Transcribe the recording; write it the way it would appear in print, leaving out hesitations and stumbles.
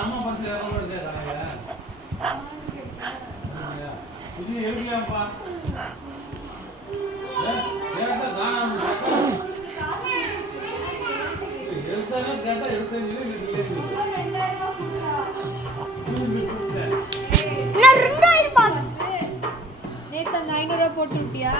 அம்மா பத்தி புதிய எழுதியாப்பா எழுத்தானே கேட்டா எழுத்தஞ்சு நேத்து அந்த 500 ரூபாய் போட்டு விட்டியா?